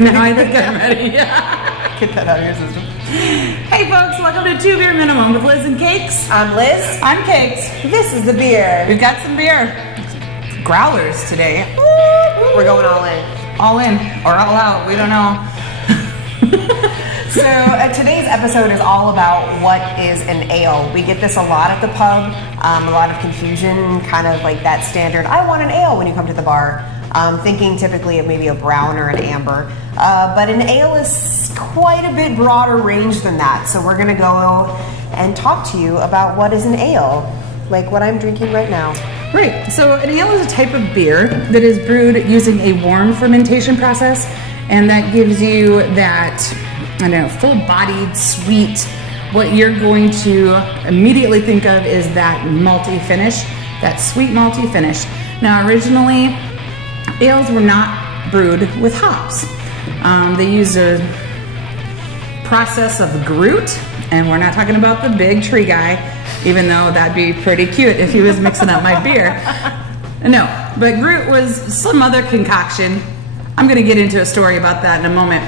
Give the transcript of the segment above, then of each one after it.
No, I think I'm ready. Get that out of your system. Hey folks, welcome to 2 Beer Minimum with Liz and Cakez. I'm Liz. I'm Cakez. This is the beer. We've got some beer. Growlers today. We're going all in. All in or all out, we don't know. So today's episode is all about what is an ale. We get this a lot at the pub, a lot of confusion, kind of like that standard, I want an ale when you come to the bar, thinking typically of maybe a brown or an amber. But an ale is quite a bit broader range than that. So we're gonna go and talk to you about what is an ale, like what I'm drinking right now. Right, so an ale is a type of beer that is brewed using a warm fermentation process, and that gives you that, I don't know, full-bodied, sweet. What you're going to immediately think of is that malty finish, that sweet malty finish. Now, originally, ales were not brewed with hops. They used a process of Groot, and we're not talking about the big tree guy, even though that'd be pretty cute if he was mixing up my beer. No, but Groot was some other concoction. I'm gonna get into a story about that in a moment,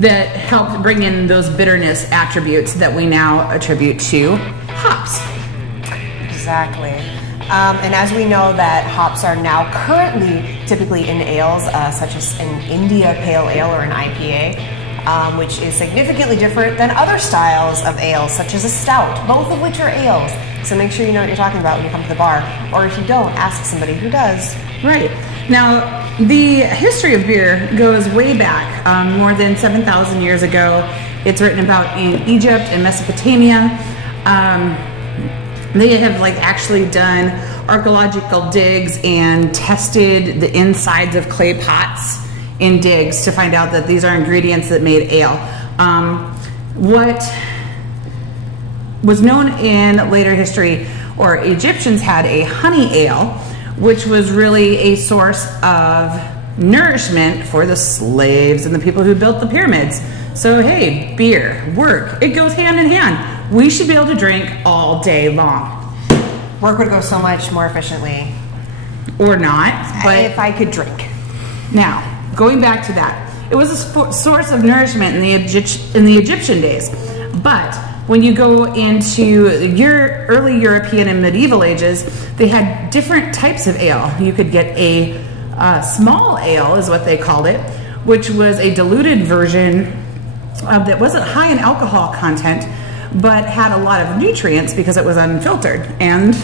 that helped bring in those bitterness attributes that we now attribute to hops. Exactly. And as we know that hops are now currently typically in ales, such as an India Pale Ale or an IPA, which is significantly different than other styles of ales, such as a stout, both of which are ales. So make sure you know what you're talking about when you come to the bar, or if you don't, ask somebody who does. Right. Now, the history of beer goes way back, more than 7,000 years ago. It's written about in Egypt and Mesopotamia. They have actually done archaeological digs and tested the insides of clay pots in digs to find out that these are ingredients that made ale. What was known in later history, or Egyptians had a honey ale, which was really a source of nourishment for the slaves and the people who built the pyramids. So hey, beer, work, it goes hand in hand. We should be able to drink all day long. Work would go so much more efficiently. Or not, but if I could drink. Now, going back to that, it was a source of nourishment in the Egyptian days. But when you go into your early European and medieval ages, they had different types of ale. You could get a small ale, is what they called it, which was a diluted version that wasn't high in alcohol content, but had a lot of nutrients because it was unfiltered. And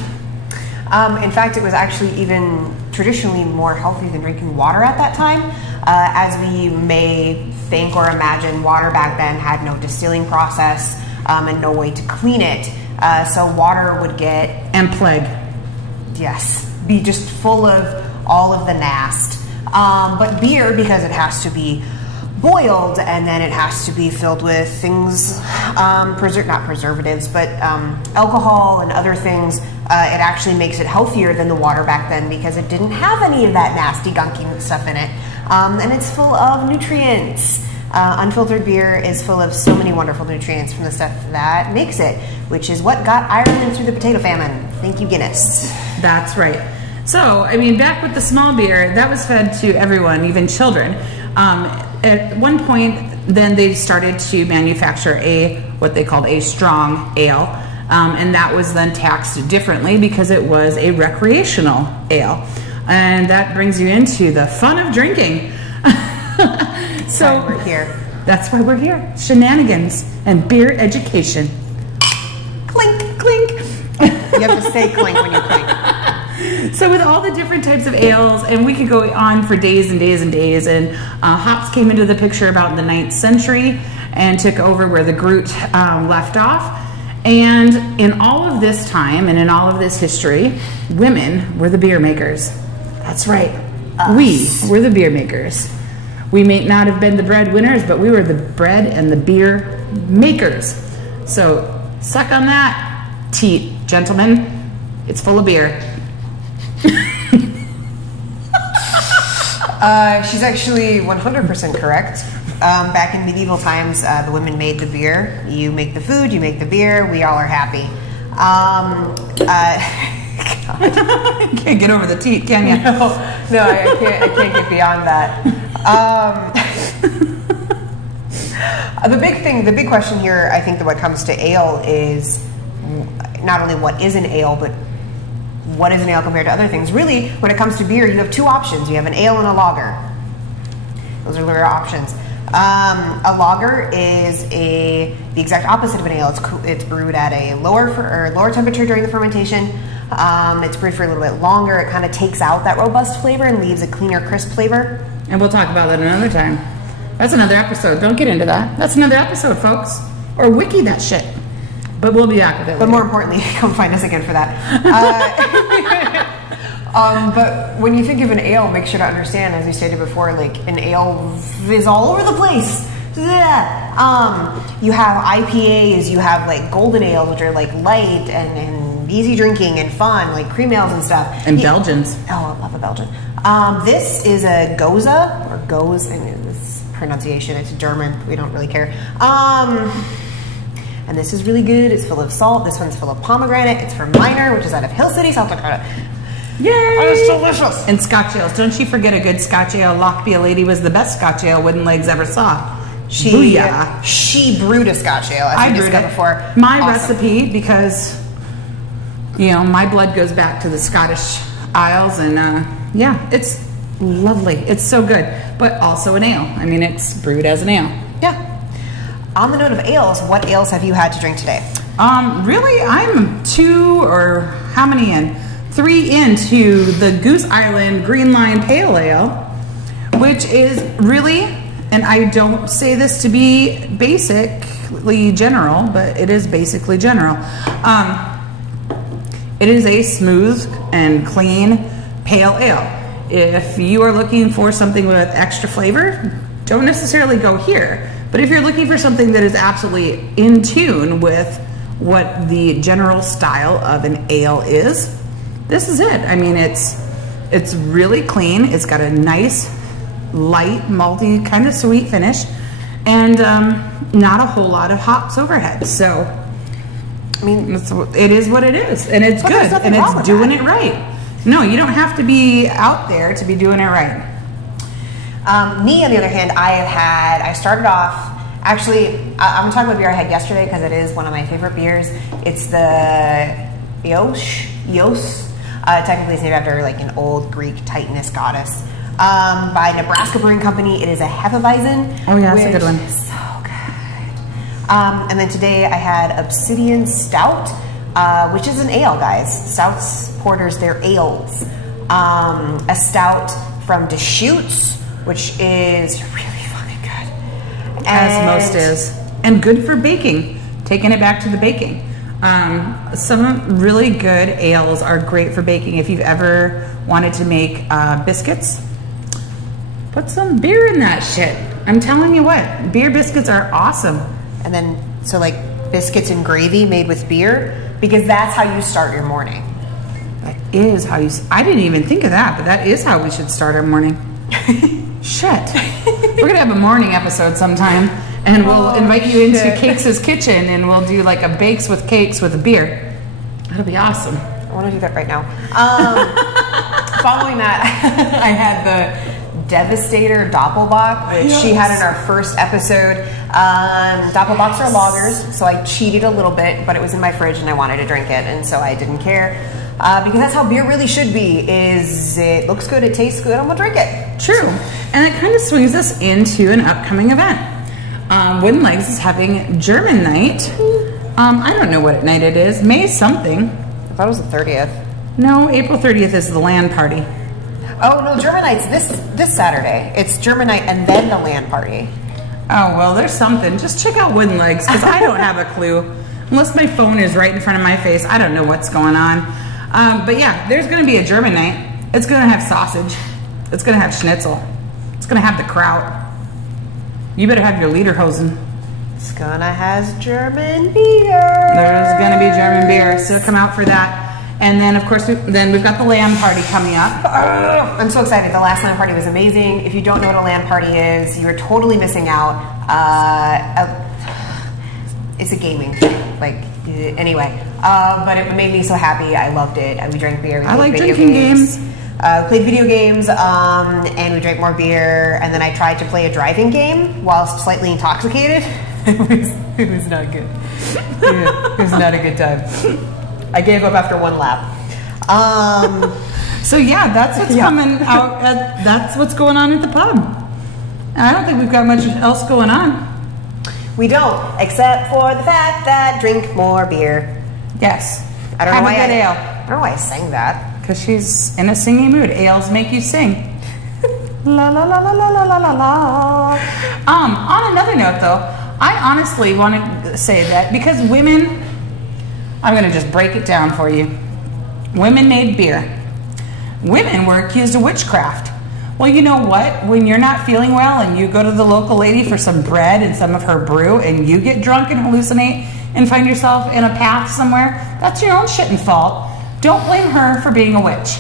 in fact, it was actually even traditionally more healthy than drinking water at that time. As we may think or imagine, water back then had no distilling process and no way to clean it. So water would get... And plague. Yes, be just full of all of the nast. But beer, because it has to be boiled and then it has to be filled with things, not preservatives, but alcohol and other things, it actually makes it healthier than the water back then because it didn't have any of that nasty gunky stuff in it. And it's full of nutrients. Unfiltered beer is full of so many wonderful nutrients from the stuff that makes it, which is what got Ireland through the potato famine. Thank you, Guinness. That's right. So, I mean, back with the small beer, that was fed to everyone, even children. At one point, then they started to manufacture what they called a strong ale, and that was then taxed differently because it was a recreational ale. And that brings you into the fun of drinking. So we're here. That's why we're here. Shenanigans and beer education. Clink, clink. You have to say clink when you clink. So with all the different types of ales, and we could go on for days and days and days, and hops came into the picture about in the 9th century and took over where the Groot left off. And in all of this time and in all of this history, women were the beer makers. That's right. Us. We were the beer makers. We may not have been the breadwinners, but we were the bread and the beer makers. So suck on that, teat, gentlemen. It's full of beer. She's actually 100% correct. Back in medieval times, the women made the beer. You make the food, you make the beer, we all are happy. You can't get over the teat, can you? No, I can't get beyond that. The big question here, I think, that what comes to ale is not only what is an ale, but what is an ale compared to other things. Really, when it comes to beer, you have two options. You have an ale and a lager. Those are your options. A lager is the exact opposite of an ale. It's brewed at a lower temperature during the fermentation. It's brewed for a little bit longer. It kind of takes out that robust flavor and leaves a cleaner, crisp flavor. And we'll talk about that another time. That's another episode. Don't get into that. That's another episode, folks. Or wiki that shit. But we'll be back with it. But more importantly, come find us again for that. But when you think of an ale, make sure to understand, as we stated before, like an ale is all over the place. You have IPAs, you have like golden ales, which are like light and easy drinking and fun, like cream ales and stuff. And Belgians. Oh, I love a Belgian. This is a Goza, or Goes, and this pronunciation, it's German, we don't really care. And this is really good. It's full of salt. This one's full of pomegranate. It's from Minor, which is out of Hill City, South Dakota. Yay! Oh, it's delicious. And Scotch ales. Don't you forget a good Scotch ale. Lockby Lady was the best Scotch ale Wooden Legs ever saw. She brewed a Scotch ale, as we discussed before. My recipe, because, you know, my blood goes back to the Scottish Isles, and yeah, it's lovely. It's so good. But also an ale. I mean, it's brewed as an ale. Yeah. On the note of ales, what ales have you had to drink today? Really, I'm 3 into the Goose Island Green Line Pale Ale, which is really, and I don't say this to be basically general, but it is basically general. It is a smooth and clean pale ale. If you are looking for something with extra flavor, don't necessarily go here. But if you're looking for something that is absolutely in tune with what the general style of an ale is, this is it. I mean, it's really clean. It's got a nice, light, malty, kind of sweet finish, and not a whole lot of hops overhead. So, I mean, it is what it is, and it's good, and it's doing it right. No, you don't have to be out there to be doing it right. Me, on the other hand, I started off, actually, I'm going to talk about beer I had yesterday because it is one of my favorite beers. It's the Yos. Technically it's named after like an old Greek Titaness goddess. By Nebraska Brewing Company. It is a Hefeweizen. Oh yeah, that's a good one. So good. And then today I had Obsidian Stout, which is an ale, guys. Stouts, porters, they're ales. A stout from Deschutes, which is really fucking good. As most is. And good for baking. Taking it back to the baking. Some really good ales are great for baking. If you've ever wanted to make biscuits, put some beer in that shit. I'm telling you what, beer biscuits are awesome. And then, so like biscuits and gravy made with beer, because that's how you start your morning. That is how you, I didn't even think of that, but that is how we should start our morning. Shit. We're gonna have a morning episode sometime, and we'll invite you into Cakez' kitchen, and we'll do like a bakes with cakes with a beer. That'll be awesome. I want to do that right now. Following that, I had the Devastator Doppelbock, which she had in our first episode. Doppelbocks are lagers, so I cheated a little bit, but it was in my fridge and I wanted to drink it, and so I didn't care. Because that's how beer really should be, is it looks good, it tastes good, I'm gonna drink it. True. And it kind of swings us into an upcoming event. Wooden Legs is having German night. I don't know what night it is. May something. I thought it was the 30th. No, April 30th is the LAN party. Oh no, German night's this Saturday. It's German night and then the LAN party. Oh well, there's something. Just check out Wooden Legs, because I don't have a clue. Unless my phone is right in front of my face, I don't know what's going on. But yeah, there's going to be a German night. It's going to have sausage. It's going to have schnitzel. It's going to have the kraut. You better have your lederhosen. It's going to have German beer. There's going to be German beer, so come out for that. And then, of course, we've got the LAN party coming up. I'm so excited. The last LAN party was amazing. If you don't know what a LAN party is, you're totally missing out. It's a gaming thing. Like, anyway. But it made me so happy. I loved it. We drank beer. We I like video drinking games. Played video games, and we drank more beer. And then I tried to play a driving game while slightly intoxicated. It was not good. It was not a good time. I gave up after one lap. So yeah, that's what's coming out. That's what's going on at the pub. And I don't think we've got much else going on. We don't, except for the fact that drink more beer. Yes. I don't know why I don't know why I sang that. Because she's in a singing mood. Ales make you sing. La la la la la la la la la. On another note, though, I honestly want to say that because women, I'm going to just break it down for you. Women made beer. Women were accused of witchcraft. Well, you know what? When you're not feeling well and you go to the local lady for some bread and some of her brew and you get drunk and hallucinate and find yourself in a path somewhere, that's your own shitting fault. Don't blame her for being a witch.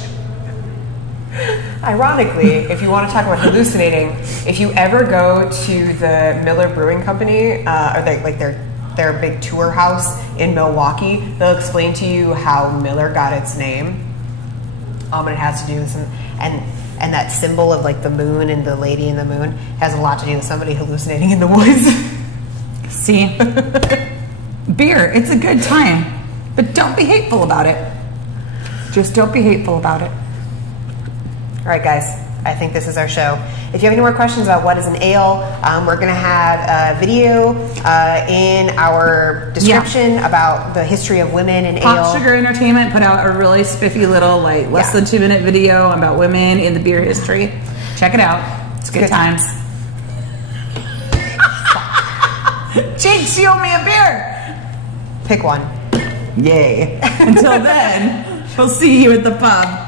Ironically, if you want to talk about hallucinating, if you ever go to the Miller Brewing Company, or their big tour house in Milwaukee, they'll explain to you how Miller got its name. And it has to do with some, and that symbol of like the moon and the lady in the moon has a lot to do with somebody hallucinating in the woods. See? Beer, it's a good time, but don't be hateful about it. Just don't be hateful about it. All right, guys, I think this is our show. If you have any more questions about what is an ale, we're going to have a video in our description about the history of women in ale. POPSUGAR Entertainment put out a really spiffy little, like, less than 2 minute video about women in the beer history. Check it out. It's good times. Jinx, you owe me a beer. Pick one. Yay. Until then, we'll see you at the pub.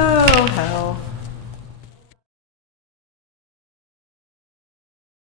Oh, hell.